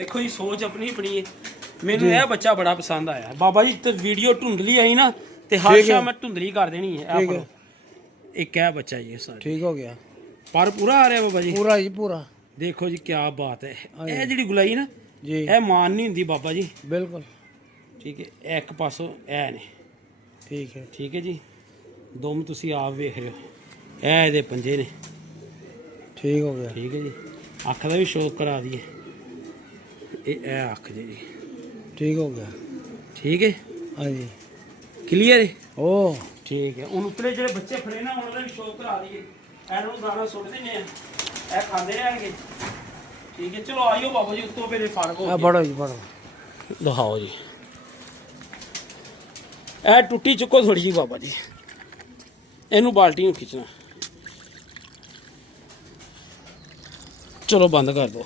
देखो जी सोच अपनी अपनी है। मैनू यह बच्चा बड़ा पसंद आया बाबा जी। तो वीडियो ढूंढली आई ना तो हर शाम मैं ढूंढली कर देनी है। एक है बच्चा ये सारा ठीक हो गया। पर पूरा आ रहा बाबा जी? पूरा जी पूरा। देखो जी क्या बात है। यह जी गुलाई ना जी यह मान नहीं होंगी बाबा जी। बिल्कुल ठीक है। एक पासों ए ने ठीक है जी। दुम तुसी आप वेख रहे हो। ए इहदे पंजे ने। ठीक हो गया। ठीक है जी। अख का भी शौक करा दिए। ए अख जी ठीक हो गया। ठीक है। हाँ जी क्लीयर है। ओ ठीक है। उन उतले जो बच्चे खड़े ना उन्होंने भी शौक करा दिए। एनू दाना सुट देने ए खाते रहेंगे। ठीक है चलो आइयो बाबा जी उत्तों मेरे फर्क हो बढ़ो जी बढ़ो। दिखाओ जी। ए टुट्टी चुको थोड़ी जी बाबा जी। इनू बाल्टी में खिंचना। चलो बंद कर दो।